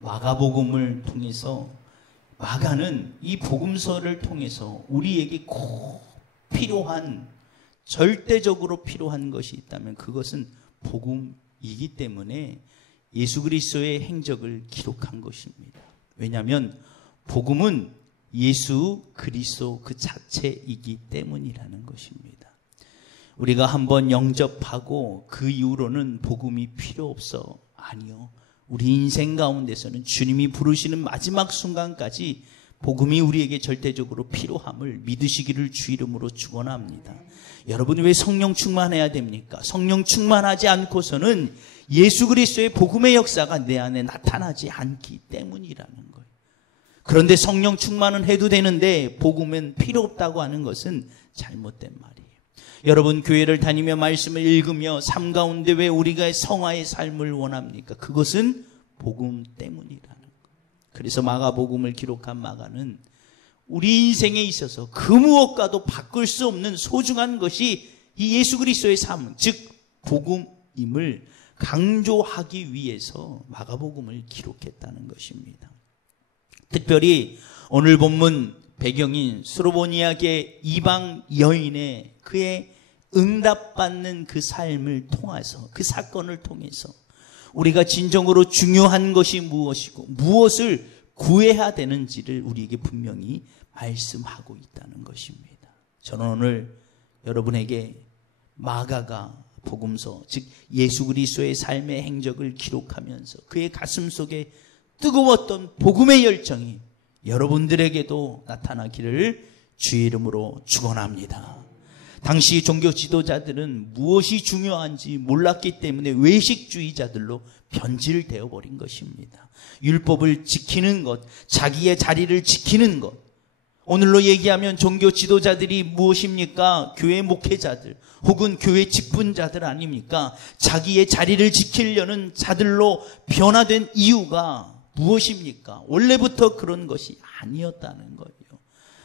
마가복음을 통해서 마가는 이 복음서를 통해서 우리에게 꼭 필요한, 절대적으로 필요한 것이 있다면 그것은 복음이기 때문에 예수 그리스도의 행적을 기록한 것입니다. 왜냐하면 복음은 예수 그리스도 그 자체이기 때문이라는 것입니다. 우리가 한번 영접하고 그 이후로는 복음이 필요 없어. 아니요. 우리 인생 가운데서는 주님이 부르시는 마지막 순간까지 복음이 우리에게 절대적으로 필요함을 믿으시기를 주 이름으로 축원합니다. 여러분, 왜 성령 충만해야 됩니까? 성령 충만하지 않고서는 예수 그리스도의 복음의 역사가 내 안에 나타나지 않기 때문이라는 거예요. 그런데 성령 충만은 해도 되는데 복음은 필요 없다고 하는 것은 잘못된 말이에요. 여러분, 교회를 다니며 말씀을 읽으며 삶 가운데 왜 우리가 성화의 삶을 원합니까? 그것은 복음 때문이라는 거예요. 그래서 마가복음을 기록한 마가는 우리 인생에 있어서 그 무엇과도 바꿀 수 없는 소중한 것이 이 예수 그리스도의 삶, 즉 복음임을 강조하기 위해서 마가복음을 기록했다는 것입니다. 특별히 오늘 본문 배경인 스로보니아계 이방 여인의 그의 응답받는 그 삶을 통해서, 그 사건을 통해서 우리가 진정으로 중요한 것이 무엇이고 무엇을 구해야 되는지를 우리에게 분명히 말씀하고 있다는 것입니다. 저는 오늘 여러분에게 마가가 복음서, 즉 예수 그리스도의 삶의 행적을 기록하면서 그의 가슴 속에 뜨거웠던 복음의 열정이 여러분들에게도 나타나기를 주의 이름으로 축원합니다. 당시 종교 지도자들은 무엇이 중요한지 몰랐기 때문에 외식주의자들로 변질되어 버린 것입니다. 율법을 지키는 것, 자기의 자리를 지키는 것. 오늘로 얘기하면 종교 지도자들이 무엇입니까? 교회 목회자들 혹은 교회 직분자들 아닙니까? 자기의 자리를 지키려는 자들로 변화된 이유가 무엇입니까? 원래부터 그런 것이 아니었다는 거예요.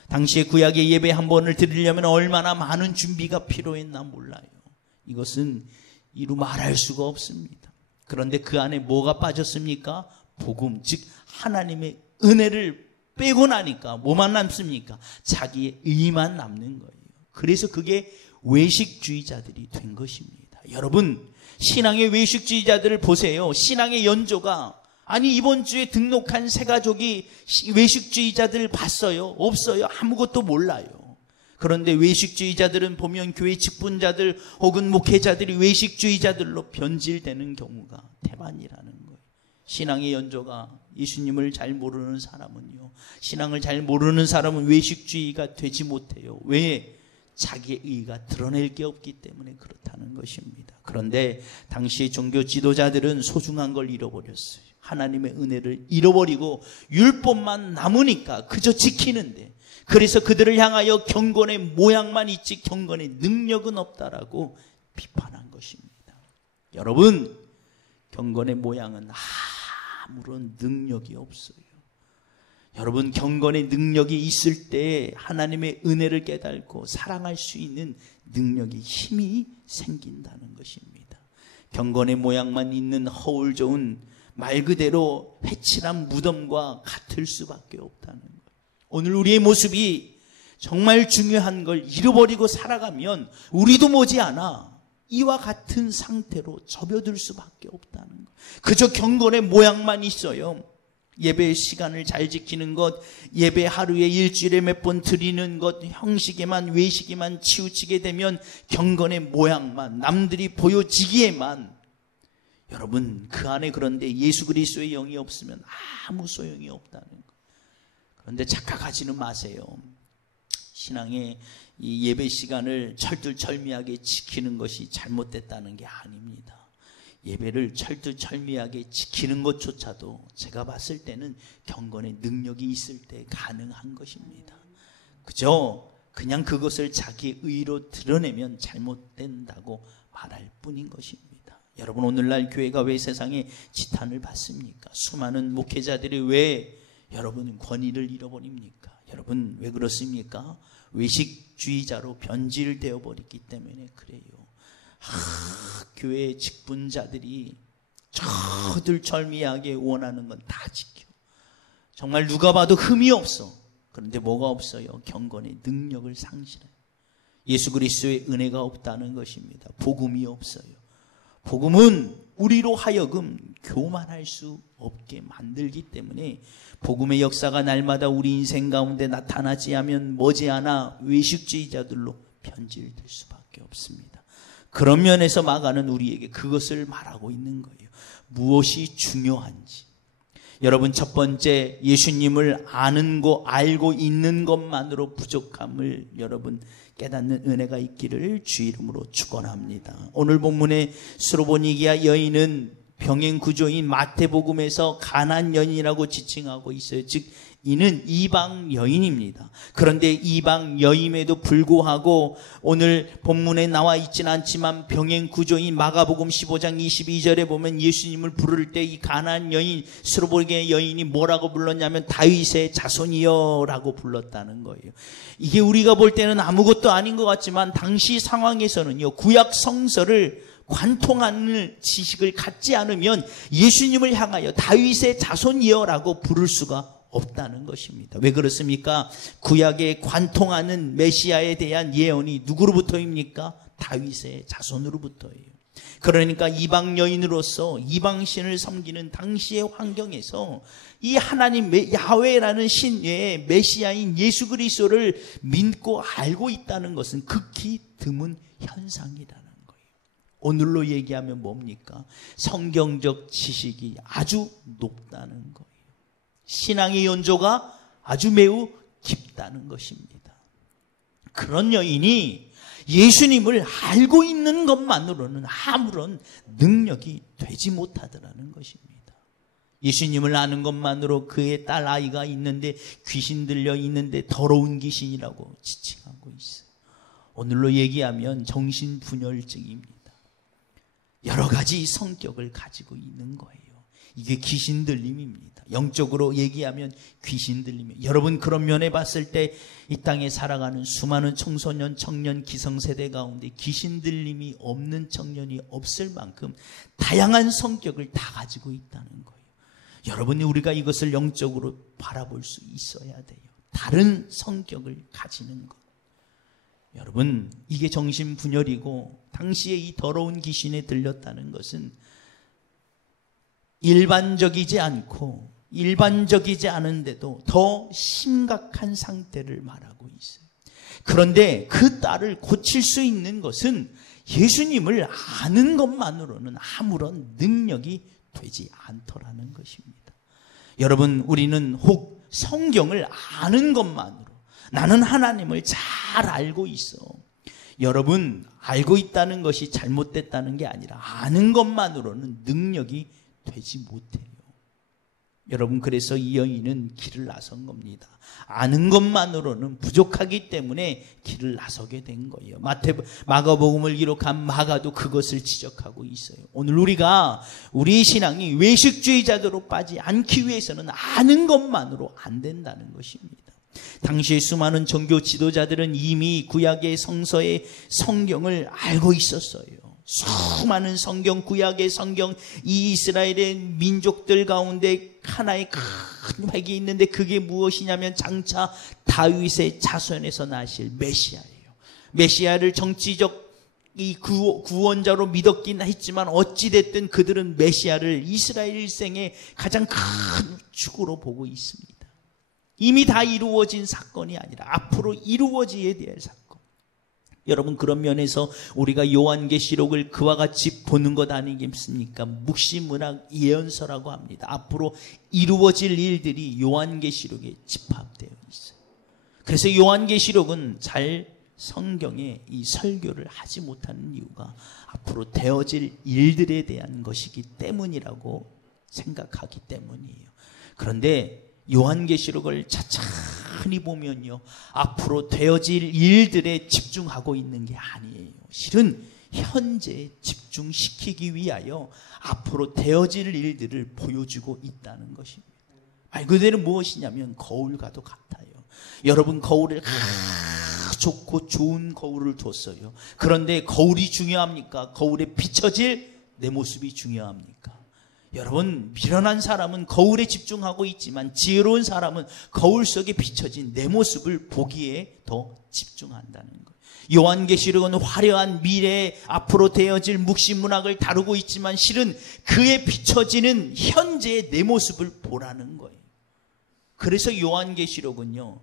당시에 구약의 예배 한 번을 드리려면 얼마나 많은 준비가 필요했나 몰라요. 이것은 이루 말할 수가 없습니다. 그런데 그 안에 뭐가 빠졌습니까? 복음, 즉 하나님의 은혜를 빼고 나니까 뭐만 남습니까? 자기의 의만 남는 거예요. 그래서 그게 외식주의자들이 된 것입니다. 여러분, 신앙의 외식주의자들을 보세요. 신앙의 연조가, 아니 이번 주에 등록한 새 가족이 외식주의자들 봤어요? 없어요? 아무것도 몰라요. 그런데 외식주의자들은 보면 교회 직분자들 혹은 목회자들이 외식주의자들로 변질되는 경우가 태반이라는 거예요. 신앙의 연조가 예수님을 잘 모르는 사람은요, 신앙을 잘 모르는 사람은 외식주의가 되지 못해요. 왜? 자기의 의가 드러낼 게 없기 때문에 그렇다는 것입니다. 그런데 당시 종교 지도자들은 소중한 걸 잃어버렸어요. 하나님의 은혜를 잃어버리고 율법만 남으니까 그저 지키는데, 그래서 그들을 향하여 경건의 모양만 있지 경건의 능력은 없다라고 비판한 것입니다. 여러분, 경건의 모양은 아무런 능력이 없어요. 여러분, 경건의 능력이 있을 때 하나님의 은혜를 깨닫고 사랑할 수 있는 능력이, 힘이 생긴다는 것입니다. 경건의 모양만 있는 허울 좋은 말 그대로 회칠한 무덤과 같을 수밖에 없다는 거예요. 오늘 우리의 모습이 정말 중요한 걸 잃어버리고 살아가면 우리도 머지않아 이와 같은 상태로 접어들 수밖에 없다는 거예요. 그저 경건의 모양만 있어요. 예배 시간을 잘 지키는 것, 예배 하루에 일주일에 몇 번 드리는 것, 형식에만 외식에만 치우치게 되면 경건의 모양만, 남들이 보여지기에만, 여러분 그 안에 그런데 예수 그리스도의 영이 없으면 아무 소용이 없다는 거. 그런데 착각하지는 마세요. 신앙의 이 예배 시간을 철두철미하게 지키는 것이 잘못됐다는 게 아닙니다. 예배를 철두철미하게 지키는 것조차도 제가 봤을 때는 경건의 능력이 있을 때 가능한 것입니다. 그저 그냥 그것을 자기의 의로 드러내면 잘못된다고 말할 뿐인 것입니다. 여러분, 오늘날 교회가 왜 세상에 지탄을 받습니까? 수많은 목회자들이 왜 여러분 권위를 잃어버립니까? 여러분 왜 그렇습니까? 외식주의자로 변질되어 버렸기 때문에 그래요. 교회 직분자들이 저들절미하게 원하는 건 다 지켜. 정말 누가 봐도 흠이 없어. 그런데 뭐가 없어요? 경건의 능력을 상실해요. 예수 그리스도의 은혜가 없다는 것입니다. 복음이 없어요. 복음은 우리로 하여금 교만할 수 없게 만들기 때문에 복음의 역사가 날마다 우리 인생 가운데 나타나지 않으면 머지않아 외식주의자들로 변질될 수밖에 없습니다. 그런 면에서 마가는 우리에게 그것을 말하고 있는 거예요. 무엇이 중요한지. 여러분, 첫 번째, 예수님을 아는 거, 알고 있는 것만으로 부족함을 여러분 깨닫는 은혜가 있기를 주 이름으로 축원합니다. 오늘 본문의 스로보니게아 여인은 병행 구조인 마태복음에서 가나안 여인이라고 지칭하고 있어요. 즉 이는 이방 여인입니다. 그런데 이방 여임에도 불구하고 오늘 본문에 나와 있지는 않지만 병행 구조인 마가복음 15장 22절에 보면 예수님을 부를 때 이 가나안 여인, 스로보니게아 여인이 뭐라고 불렀냐면 다윗의 자손이여 라고 불렀다는 거예요. 이게 우리가 볼 때는 아무것도 아닌 것 같지만 당시 상황에서는요, 구약 성서를 관통하는 지식을 갖지 않으면 예수님을 향하여 다윗의 자손이여라고 부를 수가 없다는 것입니다. 왜 그렇습니까? 구약에 관통하는 메시아에 대한 예언이 누구로부터입니까? 다윗의 자손으로부터예요. 그러니까 이방 여인으로서 이방신을 섬기는 당시의 환경에서 이 하나님 야훼라는 신의 메시아인 예수 그리스도를 믿고 알고 있다는 것은 극히 드문 현상이라는 거예요. 오늘로 얘기하면 뭡니까? 성경적 지식이 아주 높다는 거예요. 신앙의 연조가 아주 매우 깊다는 것입니다. 그런 여인이 예수님을 알고 있는 것만으로는 아무런 능력이 되지 못하더라는 것입니다. 예수님을 아는 것만으로 그의 딸 아이가 있는데 귀신 들려 있는데 더러운 귀신이라고 지칭하고 있어요. 오늘로 얘기하면 정신분열증입니다. 여러 가지 성격을 가지고 있는 거예요. 이게 귀신 들림입니다. 영적으로 얘기하면 귀신 들림이에요. 여러분, 그런 면에 봤을 때 이 땅에 살아가는 수많은 청소년, 청년, 기성세대 가운데 귀신 들림이 없는 청년이 없을 만큼 다양한 성격을 다 가지고 있다는 거예요. 여러분이 우리가 이것을 영적으로 바라볼 수 있어야 돼요. 다른 성격을 가지는 것. 여러분, 이게 정신분열이고 당시에 이 더러운 귀신에 들렸다는 것은 일반적이지 않은데도 더 심각한 상태를 말하고 있어요. 그런데 그 딸을 고칠 수 있는 것은 예수님을 아는 것만으로는 아무런 능력이 되지 않더라는 것입니다. 여러분, 우리는 혹 성경을 아는 것만으로 나는 하나님을 잘 알고 있어. 여러분, 알고 있다는 것이 잘못됐다는 게 아니라 아는 것만으로는 능력이 되지 못해요. 여러분, 그래서 이 여인은 길을 나선 겁니다. 아는 것만으로는 부족하기 때문에 길을 나서게 된 거예요. 마가복음을 기록한 마가도 그것을 지적하고 있어요. 오늘 우리가 우리 신앙이 외식주의자들로 빠지지 않기 위해서는 아는 것만으로 안 된다는 것입니다. 당시의 수많은 종교 지도자들은 이미 구약의 성서의 성경을 알고 있었어요. 수많은 성경, 구약의 성경, 이 이스라엘의 민족들 가운데 하나의 큰 획이 있는데 그게 무엇이냐면 장차 다윗의 자손에서 나실 메시아예요. 메시아를 정치적 이 구원자로 믿었긴 했지만 어찌됐든 그들은 메시아를 이스라엘 일생의 가장 큰 축으로 보고 있습니다. 이미 다 이루어진 사건이 아니라 앞으로 이루어지게 될 사건. 여러분, 그런 면에서 우리가 요한계시록을 그와 같이 보는 것 아니겠습니까? 묵시문학 예언서라고 합니다. 앞으로 이루어질 일들이 요한계시록에 집합되어 있어요. 그래서 요한계시록은 잘 성경에 이 설교를 하지 못하는 이유가 앞으로 되어질 일들에 대한 것이기 때문이라고 생각하기 때문이에요. 그런데 요한계시록을 차차히 보면요, 앞으로 되어질 일들에 집중하고 있는 게 아니에요. 실은 현재에 집중시키기 위하여 앞으로 되어질 일들을 보여주고 있다는 것입니다. 말 그대로 무엇이냐면 거울과도 같아요. 여러분, 거울을 좋고 좋은 거울을 뒀어요. 그런데 거울이 중요합니까? 거울에 비춰질 내 모습이 중요합니까? 여러분, 미련한 사람은 거울에 집중하고 있지만 지혜로운 사람은 거울 속에 비춰진 내 모습을 보기에 더 집중한다는 거예요. 요한계시록은 화려한 미래에 앞으로 되어질 묵시문학을 다루고 있지만 실은 그에 비춰지는 현재의 내 모습을 보라는 거예요. 그래서 요한계시록은요,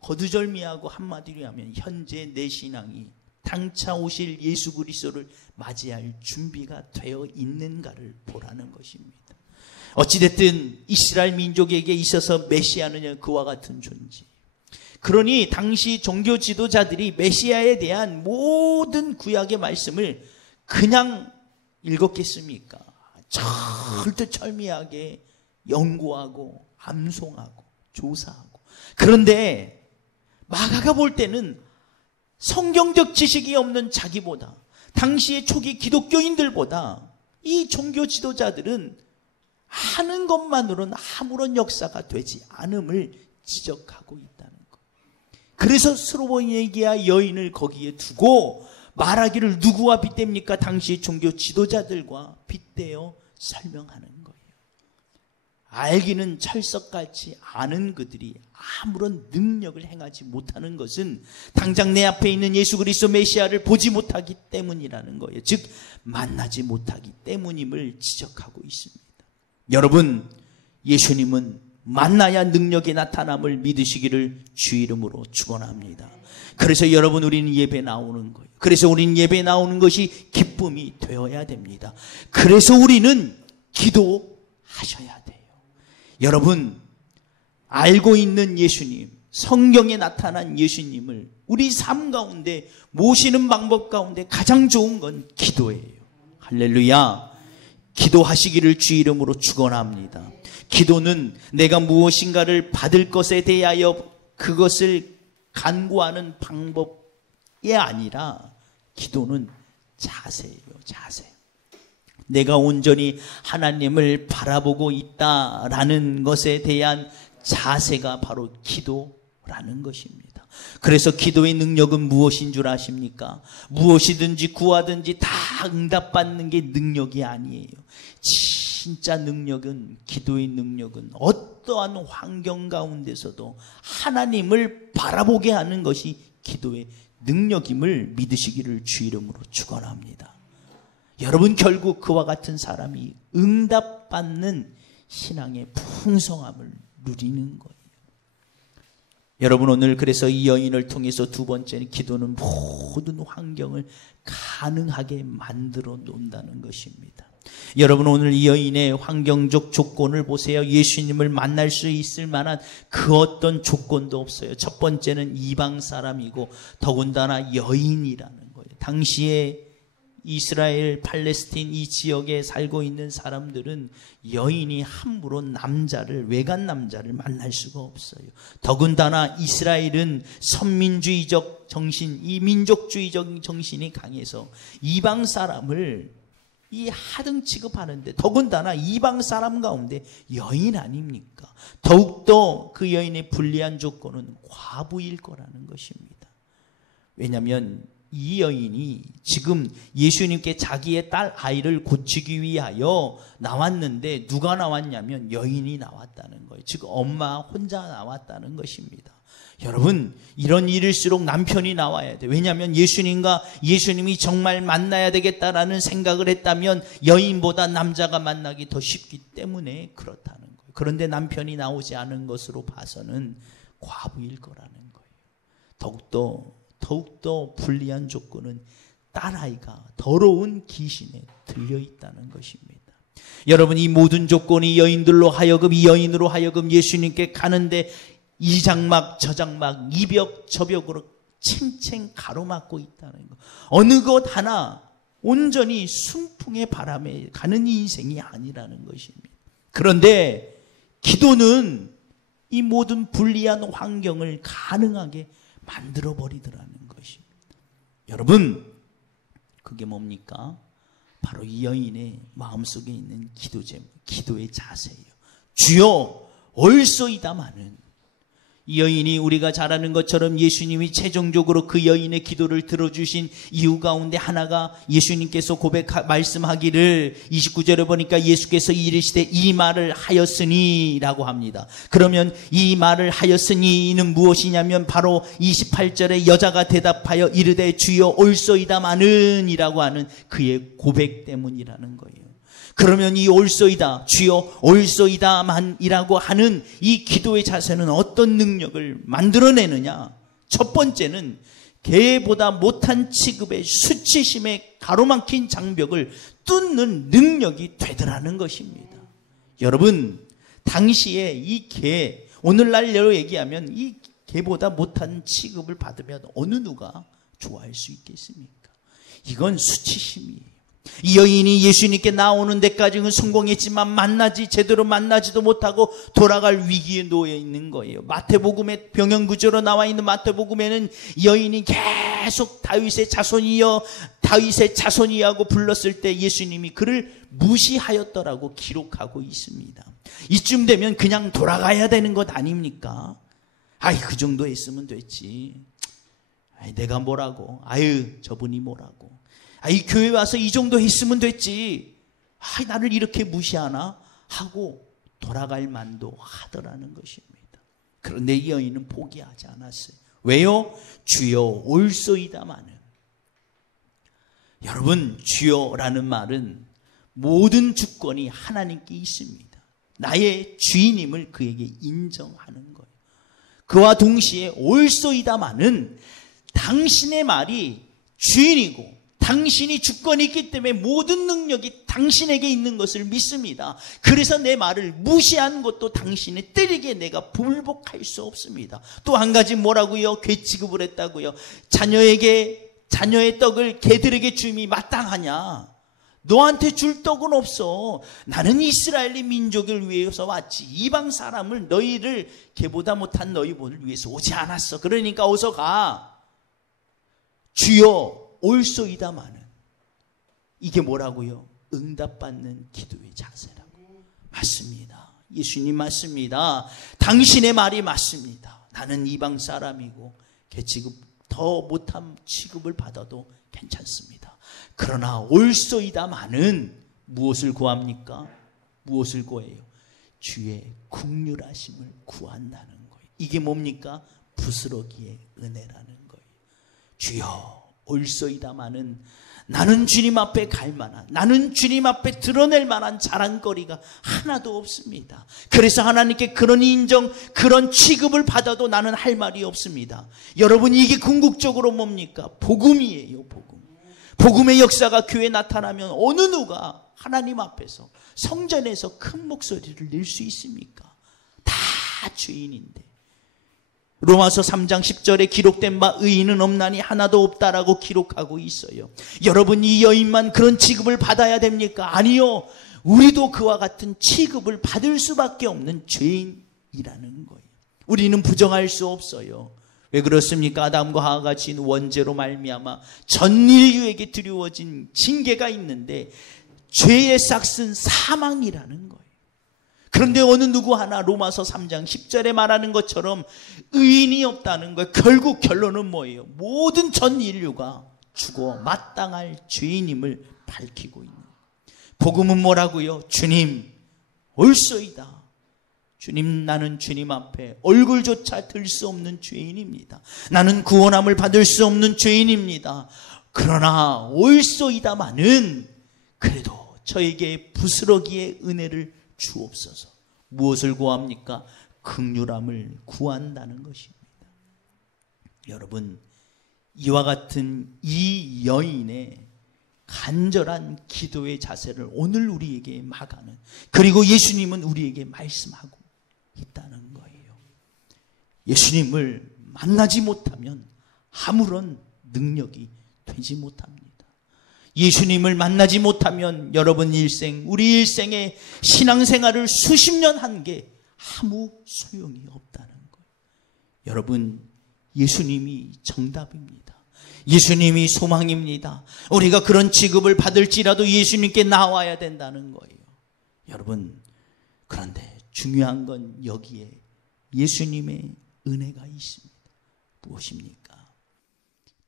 거두절미하고 한마디로 하면 현재 내 신앙이 당차 오실 예수 그리스도를 맞이할 준비가 되어 있는가를 보라는 것입니다. 어찌됐든 이스라엘 민족에게 있어서 메시아는 그와 같은 존재. 그러니 당시 종교 지도자들이 메시아에 대한 모든 구약의 말씀을 그냥 읽었겠습니까? 철두철미하게 연구하고 암송하고 조사하고. 그런데 마가가 볼 때는 성경적 지식이 없는 자기보다, 당시의 초기 기독교인들보다 이 종교 지도자들은 하는 것만으로는 아무런 역사가 되지 않음을 지적하고 있다는 것. 그래서 스로보니게아 여인을 거기에 두고 말하기를 누구와 빗댑니까? 당시 종교 지도자들과 빗대어 설명하는 거예요. 알기는 철석같이 아는 그들이 아무런 능력을 행하지 못하는 것은 당장 내 앞에 있는 예수 그리스도 메시아를 보지 못하기 때문이라는 거예요. 즉 만나지 못하기 때문임을 지적하고 있습니다. 여러분, 예수님은 만나야 능력이 나타남을 믿으시기를 주 이름으로 축원합니다. 그래서 여러분, 우리는 예배 나오는 거예요. 그래서 우리는 예배 나오는 것이 기쁨이 되어야 됩니다. 그래서 우리는 기도하셔야 돼요. 여러분, 알고 있는 예수님, 성경에 나타난 예수님을 우리 삶 가운데 모시는 방법 가운데 가장 좋은 건 기도예요. 할렐루야. 기도하시기를 주 이름으로 축원합니다. 기도는 내가 무엇인가를 받을 것에 대하여 그것을 간구하는 방법이 아니라 기도는 자세예요. 자세. 내가 온전히 하나님을 바라보고 있다라는 것에 대한 자세가 바로 기도라는 것입니다. 그래서 기도의 능력은 무엇인 줄 아십니까? 무엇이든지 구하든지 다 응답받는 게 능력이 아니에요. 진짜 능력은, 기도의 능력은 어떠한 환경 가운데서도 하나님을 바라보게 하는 것이 기도의 능력임을 믿으시기를 주 이름으로 축원합니다. 여러분, 결국 그와 같은 사람이 응답받는 신앙의 풍성함을 누리는 거예요. 여러분, 오늘 그래서 이 여인을 통해서 두 번째는 기도는 모든 환경을 가능하게 만들어 놓는다는 것입니다. 여러분, 오늘 이 여인의 환경적 조건을 보세요. 예수님을 만날 수 있을 만한 그 어떤 조건도 없어요. 첫 번째는 이방 사람이고 더군다나 여인이라는 거예요. 당시에 이스라엘, 팔레스틴 이 지역에 살고 있는 사람들은 여인이 함부로 남자를, 외간 남자를 만날 수가 없어요. 더군다나 이스라엘은 선민주의적 정신, 이 민족주의적 정신이 강해서 이방 사람을 이 하등 취급하는데, 더군다나 이방 사람 가운데 여인 아닙니까? 더욱더 그 여인의 불리한 조건은 과부일 거라는 것입니다. 왜냐하면 이 여인이 지금 예수님께 자기의 딸 아이를 고치기 위하여 나왔는데 누가 나왔냐면 여인이 나왔다는 거예요. 즉 엄마 혼자 나왔다는 것입니다. 여러분, 이런 일일수록 남편이 나와야 돼요. 왜냐하면 예수님이 정말 만나야 되겠다라는 생각을 했다면 여인보다 남자가 만나기 더 쉽기 때문에 그렇다는 거예요. 그런데 남편이 나오지 않은 것으로 봐서는 과부일 거라는 거예요. 더욱더 불리한 조건은 딸아이가 더러운 귀신에 들려있다는 것입니다. 여러분, 이 모든 조건이 이 여인으로 하여금 예수님께 가는데 이 장막 저 장막, 이 벽 저 벽으로 챙챙 가로막고 있다는 것. 어느 것 하나 온전히 순풍의 바람에 가는 인생이 아니라는 것입니다. 그런데 기도는 이 모든 불리한 환경을 가능하게 만들어버리더라는 것입니다. 여러분, 그게 뭡니까? 바로 이 여인의 마음속에 있는 기도의 자세예요. 주여, 얼쏘이다마는 이 여인이 우리가 잘 아는 것처럼 예수님이 최종적으로 그 여인의 기도를 들어주신 이유 가운데 하나가 예수님께서 말씀하기를 29절에 보니까 예수께서 이르시되 이 말을 하였으니 라고 합니다. 그러면 이 말을 하였으니는 무엇이냐면 바로 28절에 여자가 대답하여 이르되 주여 올소이다마는 이라고 하는 그의 고백 때문이라는 거예요. 그러면 이 올소이다, 주여 올소이다만이라고 하는 이 기도의 자세는 어떤 능력을 만들어내느냐? 첫 번째는 개보다 못한 취급의 수치심에 가로막힌 장벽을 뚫는 능력이 되더라는 것입니다. 여러분, 당시에 이 개, 오늘날로 얘기하면 이 개보다 못한 취급을 받으면 어느 누가 좋아할 수 있겠습니까? 이건 수치심이에요. 이 여인이 예수님께 나오는 데까지는 성공했지만 제대로 만나지도 못하고 돌아갈 위기에 놓여 있는 거예요. 마태복음에 병영구조로 나와 있는 마태복음에는 여인이 계속 다윗의 자손이여 하고 불렀을 때 예수님이 그를 무시하였더라고 기록하고 있습니다. 이쯤 되면 그냥 돌아가야 되는 것 아닙니까? 그 정도 했으면 됐지. 내가 뭐라고? 저분이 뭐라고? 이 교회 와서 이 정도 했으면 됐지. 나를 이렇게 무시하나? 하고 돌아갈 만도 하더라는 것입니다. 그런데 이 여인은 포기하지 않았어요. 왜요? 주여 올소이다마는. 여러분, 주여라는 말은 모든 주권이 하나님께 있습니다. 나의 주인임을 그에게 인정하는 거예요. 그와 동시에 올소이다마는 당신의 말이 주인이고 당신이 주권이 있기 때문에 모든 능력이 당신에게 있는 것을 믿습니다. 그래서 내 말을 무시한 것도 당신의 때리기에 내가 불복할 수 없습니다. 또 한 가지 뭐라고요? 개 취급을 했다고요. 자녀의 떡을 개들에게 줌이 마땅하냐? 너한테 줄 떡은 없어. 나는 이스라엘의 민족을 위해서 왔지. 이방 사람을 너희를 개보다 못한 너희를 위해서 오지 않았어. 그러니까 어서 가. 주여 올소이다마는. 이게 뭐라고요? 응답받는 기도의 자세라고. 맞습니다. 예수님 맞습니다. 당신의 말이 맞습니다. 나는 이방 사람이고 개취급 더 못한 취급을 받아도 괜찮습니다. 그러나 올소이다마는 무엇을 구합니까? 무엇을 구해요? 주의 긍휼하심을 구한다는 거예요. 이게 뭡니까? 부스러기의 은혜라는 거예요. 주여 올소이다마는 나는 주님 앞에 갈 만한, 나는 주님 앞에 드러낼 만한 자랑거리가 하나도 없습니다. 그래서 하나님께 그런 인정, 그런 취급을 받아도 나는 할 말이 없습니다. 여러분, 이게 궁극적으로 뭡니까? 복음이에요. 복음의 역사가 교회에 나타나면 어느 누가 하나님 앞에서 성전에서 큰 목소리를 낼 수 있습니까? 다 죄인인데. 로마서 3장 10절에 기록된 바 의인은 없나니 하나도 없다라고 기록하고 있어요. 여러분, 이 여인만 그런 취급을 받아야 됩니까? 아니요. 우리도 그와 같은 취급을 받을 수밖에 없는 죄인이라는 거예요. 우리는 부정할 수 없어요. 왜 그렇습니까? 아담과 하와가 지은 원죄로 말미암아 전 인류에게 드리워진 징계가 있는데 죄의 싹은 사망이라는 거예요. 그런데 어느 누구 하나 로마서 3장 10절에 말하는 것처럼 의인이 없다는 거예요. 결국 결론은 뭐예요? 모든 전 인류가 죽어 마땅할 죄인임을 밝히고 있는 거예요. 복음은 뭐라고요? 주님 올소이다. 주님, 나는 주님 앞에 얼굴조차 들 수 없는 죄인입니다. 나는 구원함을 받을 수 없는 죄인입니다. 그러나 올소이다마는 그래도 저에게 부스러기의 은혜를 주옵소서. 무엇을 구합니까? 긍휼함을 구한다는 것입니다. 여러분, 이와 같은 이 여인의 간절한 기도의 자세를 오늘 우리에게 막아는, 그리고 예수님은 우리에게 말씀하고 있다는 거예요. 예수님을 만나지 못하면 아무런 능력이 되지 못합니다. 예수님을 만나지 못하면 여러분 일생, 우리 일생의 신앙생활을 수십 년 한 게 아무 소용이 없다는 거예요. 여러분, 예수님이 정답입니다. 예수님이 소망입니다. 우리가 그런 취급을 받을지라도 예수님께 나와야 된다는 거예요. 여러분, 그런데 중요한 건 여기에 예수님의 은혜가 있습니다. 무엇입니까?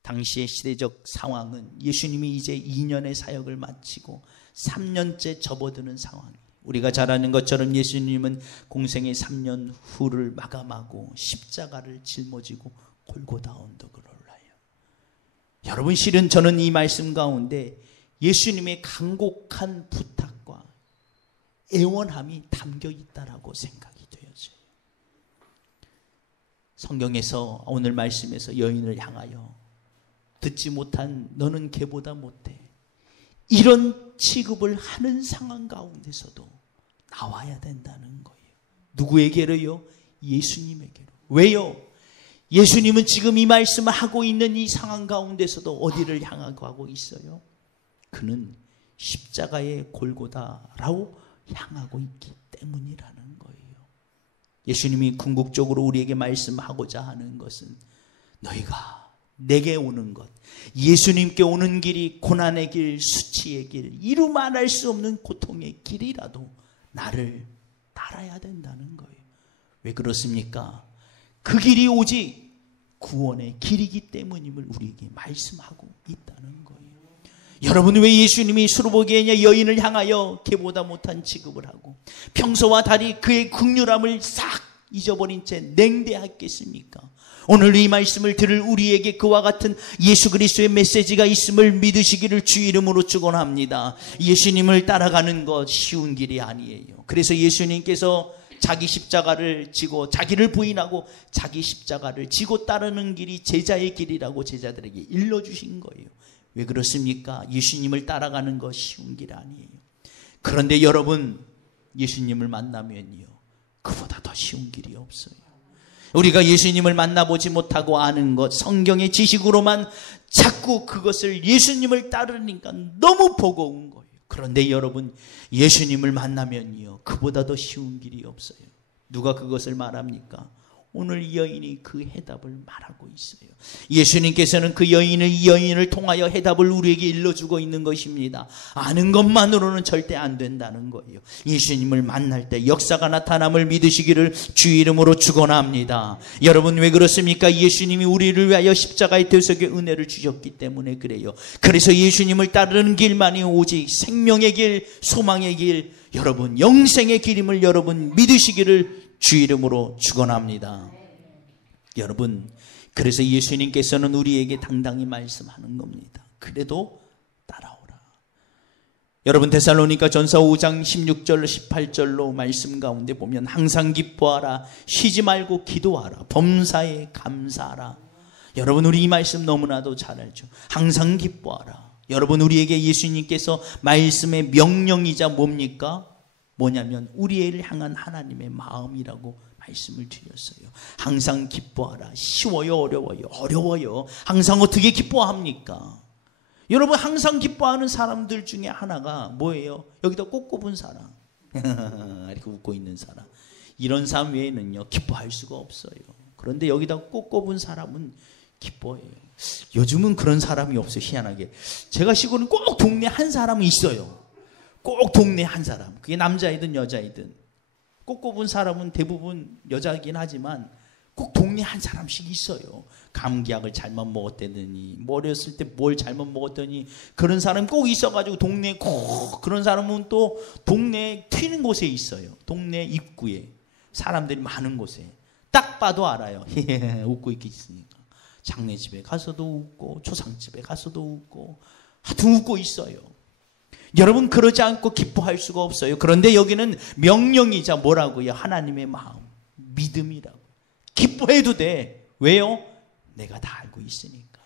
당시의 시대적 상황은 예수님이 이제 2년의 사역을 마치고 3년째 접어드는 상황이에요. 우리가 잘 아는 것처럼 예수님은 공생의 3년 후를 마감하고 십자가를 짊어지고 골고다 언덕을 올라요. 여러분, 실은 저는 이 말씀 가운데 예수님의 간곡한 부탁과 애원함이 담겨 있다라고 생각이 되어져요. 성경에서 오늘 말씀에서 여인을 향하여 듣지 못한 너는 개보다 못해, 이런 취급을 하는 상황 가운데서도 나와야 된다는 거예요. 누구에게로요? 예수님에게로. 왜요? 예수님은 지금 이 말씀을 하고 있는 이 상황 가운데서도 어디를 향하고 하고 있어요? 그는 십자가의 골고다라고 향하고 있기 때문이라는 거예요. 예수님이 궁극적으로 우리에게 말씀하고자 하는 것은 너희가 내게 오는 것, 예수님께 오는 길이 고난의 길, 수치의 길, 이루 말할 수 없는 고통의 길이라도 나를 따라야 된다는 거예요. 왜 그렇습니까? 그 길이 오직 구원의 길이기 때문임을 우리에게 말씀하고 있다는 거예요. 여러분, 왜 예수님이 수르보게냐 여인을 향하여 개보다 못한 취급을 하고 평소와 달리 그의 긍휼함을 싹 잊어버린 채 냉대했겠습니까? 오늘 이 말씀을 들을 우리에게 그와 같은 예수 그리스도의 메시지가 있음을 믿으시기를 주 이름으로 축원합니다. 예수님을 따라가는 것 쉬운 길이 아니에요. 그래서 예수님께서 자기 십자가를 지고 자기를 부인하고 자기 십자가를 지고 따르는 길이 제자의 길이라고 제자들에게 일러주신 거예요. 왜 그렇습니까? 예수님을 따라가는 것 쉬운 길 아니에요. 그런데 여러분, 예수님을 만나면요, 그보다 더 쉬운 길이 없어요. 우리가 예수님을 만나보지 못하고 아는 것, 성경의 지식으로만 자꾸 그것을 예수님을 따르니까 너무 버거운 거예요. 그런데 여러분, 예수님을 만나면요, 그보다 더 쉬운 길이 없어요. 누가 그것을 말합니까? 오늘 이 여인이 그 해답을 말하고 있어요. 예수님께서는 이 여인을 통하여 해답을 우리에게 일러주고 있는 것입니다. 아는 것만으로는 절대 안 된다는 거예요. 예수님을 만날 때 역사가 나타남을 믿으시기를 주 이름으로 축원합니다. 여러분, 왜 그렇습니까? 예수님이 우리를 위하여 십자가의 대속의 은혜를 주셨기 때문에 그래요. 그래서 예수님을 따르는 길만이 오직 생명의 길, 소망의 길, 여러분 영생의 길임을 여러분 믿으시기를 주 이름으로 축원합니다. 여러분, 그래서 예수님께서는 우리에게 당당히 말씀하는 겁니다. 그래도 따라오라. 여러분, 데살로니가 전서 5장 16절 18절로 말씀 가운데 보면 항상 기뻐하라, 쉬지 말고 기도하라, 범사에 감사하라. 여러분, 우리 이 말씀 너무나도 잘 알죠. 항상 기뻐하라. 여러분, 우리에게 예수님께서 말씀의 명령이자 뭡니까? 뭐냐면 우리를 향한 하나님의 마음이라고 말씀을 드렸어요. 항상 기뻐하라. 쉬워요? 어려워요? 어려워요. 항상 어떻게 기뻐합니까? 여러분, 항상 기뻐하는 사람들 중에 하나가 뭐예요? 여기다 꼭 꼽은 사람, 이렇게 웃고 있는 사람, 이런 사람 외에는요 기뻐할 수가 없어요. 그런데 여기다 꼭 꼽은 사람은 기뻐해요. 요즘은 그런 사람이 없어요. 희한하게 제가 시골은 꼭 동네 한 사람은 있어요. 꼭 동네 한 사람, 그게 남자이든 여자이든 꼭 꼽은 사람은 대부분 여자이긴 하지만 꼭 동네 한 사람씩 있어요. 감기약을 잘못 먹었다더니, 어렸을 때 뭘 잘못 먹었더니 그런 사람이 꼭 있어가지고 동네에 꼭, 그런 사람은 또 동네에 튀는 곳에 있어요. 동네 입구에 사람들이 많은 곳에 딱 봐도 알아요. 웃고 있으니까 장례집에 가서도 웃고 초상집에 가서도 웃고 하여튼 웃고 있어요. 여러분, 그러지 않고 기뻐할 수가 없어요. 그런데 여기는 명령이자 뭐라고요? 하나님의 마음, 믿음이라고. 기뻐해도 돼. 왜요? 내가 다 알고 있으니까.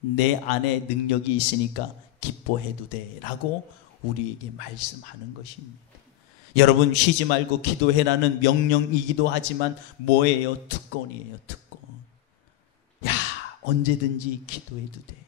내 안에 능력이 있으니까 기뻐해도 돼 라고 우리에게 말씀하는 것입니다. 여러분, 쉬지 말고 기도해라는 명령이기도 하지만 뭐예요? 특권이에요. 특권. 야, 언제든지 기도해도 돼.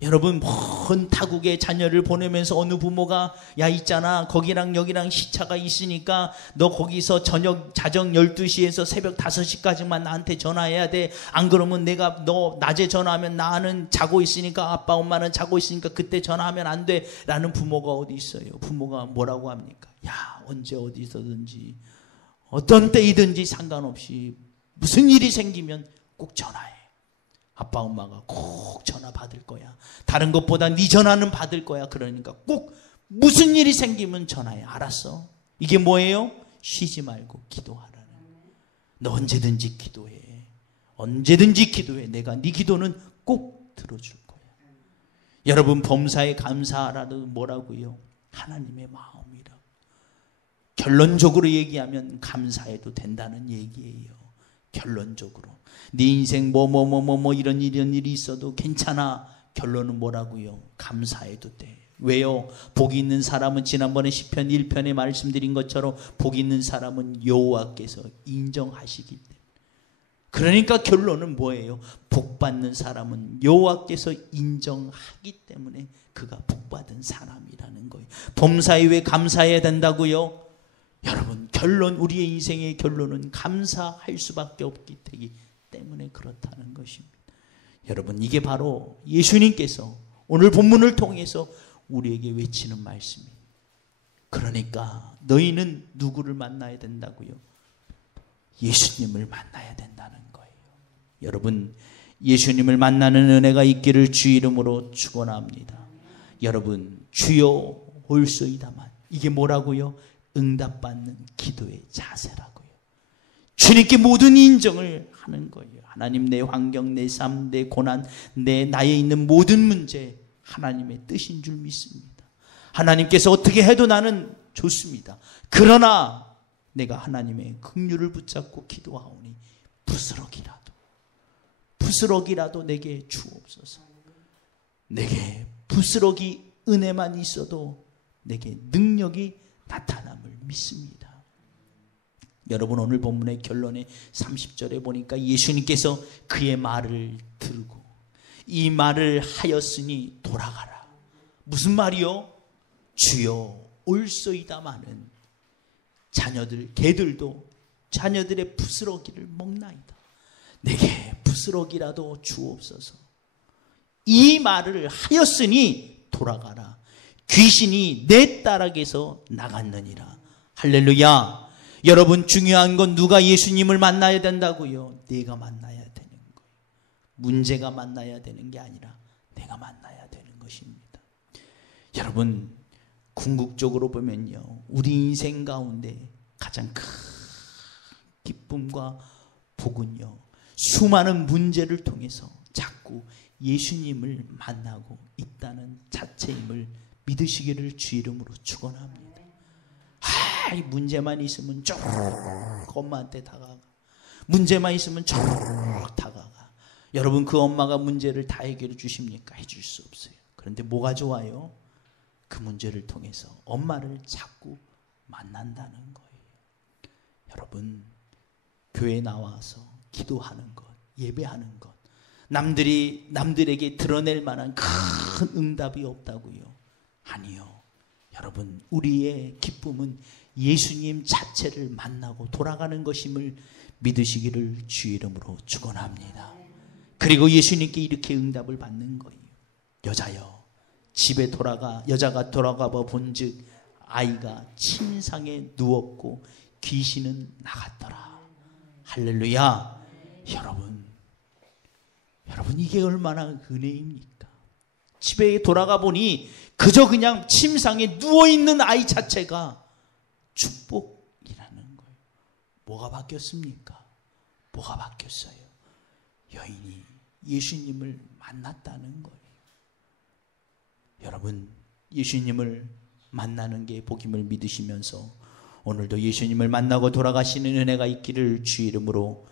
여러분, 먼 타국에 자녀를 보내면서 어느 부모가 야, 있잖아, 거기랑 여기랑 시차가 있으니까 너 거기서 자정 12시에서 새벽 5시까지만 나한테 전화해야 돼. 안 그러면 내가 너 낮에 전화하면 나는 자고 있으니까, 아빠 엄마는 자고 있으니까 그때 전화하면 안 돼 라는 부모가 어디 있어요? 부모가 뭐라고 합니까? 야, 언제 어디서든지 어떤 때이든지 상관없이 무슨 일이 생기면 꼭 전화해. 아빠 엄마가 꼭 전화 받을 거야. 다른 것보다 네 전화는 받을 거야. 그러니까 꼭 무슨 일이 생기면 전화해. 알았어? 이게 뭐예요? 쉬지 말고 기도하라는. 너 언제든지 기도해. 언제든지 기도해. 내가 네 기도는 꼭 들어줄 거야. 여러분, 범사에 감사하라도 뭐라고요? 하나님의 마음이라. 결론적으로 얘기하면 감사해도 된다는 얘기예요. 결론적으로. 네 인생 이런 일이 있어도 괜찮아. 결론은 뭐라고요? 감사해도 돼. 왜요? 복이 있는 사람은, 지난번에 시편 1편에 말씀드린 것처럼 복이 있는 사람은 여호와께서 인정하시기 때문에. 그러니까 결론은 뭐예요? 복받는 사람은 여호와께서 인정하기 때문에 그가 복받은 사람이라는 거예요. 범사에 왜 감사해야 된다고요? 여러분, 우리의 인생의 결론은 감사할 수밖에 없기 때문에 그렇다는 것입니다. 여러분, 이게 바로 예수님께서 오늘 본문을 통해서 우리에게 외치는 말씀이에요. 그러니까 너희는 누구를 만나야 된다고요? 예수님을 만나야 된다는 거예요. 여러분, 예수님을 만나는 은혜가 있기를 주 이름으로 축원합니다. 여러분, 주여 올소이다만, 이게 뭐라고요? 응답받는 기도의 자세라고요. 주님께 모든 인정을 하는 거예요. 하나님, 내 환경, 내 삶, 내 고난, 나에 있는 모든 문제 하나님의 뜻인 줄 믿습니다. 하나님께서 어떻게 해도 나는 좋습니다. 그러나 내가 하나님의 긍휼을 붙잡고 기도하오니 부스럭이라도 내게 주옵소서. 내게 부스럭이 은혜만 있어도 내게 능력이 나타남을 믿습니다. 여러분, 오늘 본문의 결론에 30절에 보니까 예수님께서 그의 말을 들고 이 말을 하였으니 돌아가라. 무슨 말이요? 주여 올소이다마는 개들도 자녀들의 부스러기를 먹나이다. 내게 부스러기라도 주옵소서. 이 말을 하였으니 돌아가라. 귀신이 내 딸에게서 나갔느니라. 할렐루야. 여러분, 중요한 건 누가 예수님을 만나야 된다고요? 내가 만나야 되는 거예요. 문제가 만나야 되는 게 아니라 내가 만나야 되는 것입니다. 여러분, 궁극적으로 보면요, 우리 인생 가운데 가장 큰 기쁨과 복은요, 수많은 문제를 통해서 자꾸 예수님을 만나고 있다는 자체임을 믿으시기를 주 이름으로 축원합니다. 이 문제만 있으면 쭉 엄마한테 다가가. 문제만 있으면 쭉 다가가. 여러분, 그 엄마가 문제를 다 해결해 주십니까? 해줄 수 없어요. 그런데 뭐가 좋아요? 그 문제를 통해서 엄마를 자꾸 만난다는 거예요. 여러분, 교회 나와서 기도하는 것, 예배하는 것, 남들에게 드러낼 만한 큰 응답이 없다고요? 아니요. 여러분, 우리의 기쁨은 예수님 자체를 만나고 돌아가는 것임을 믿으시기를 주 이름으로 축원합니다. 그리고 예수님께 이렇게 응답을 받는 거예요. 여자가 돌아가 본즉 아이가 침상에 누웠고 귀신은 나갔더라. 할렐루야. 여러분, 이게 얼마나 은혜입니까? 집에 돌아가 보니 그저 그냥 침상에 누워있는 아이 자체가 축복이라는 거예요. 뭐가 바뀌었습니까? 뭐가 바뀌었어요? 여인이 예수님을 만났다는 거예요. 여러분, 예수님을 만나는 게 복임을 믿으시면서 오늘도 예수님을 만나고 돌아가시는 은혜가 있기를 주 이름으로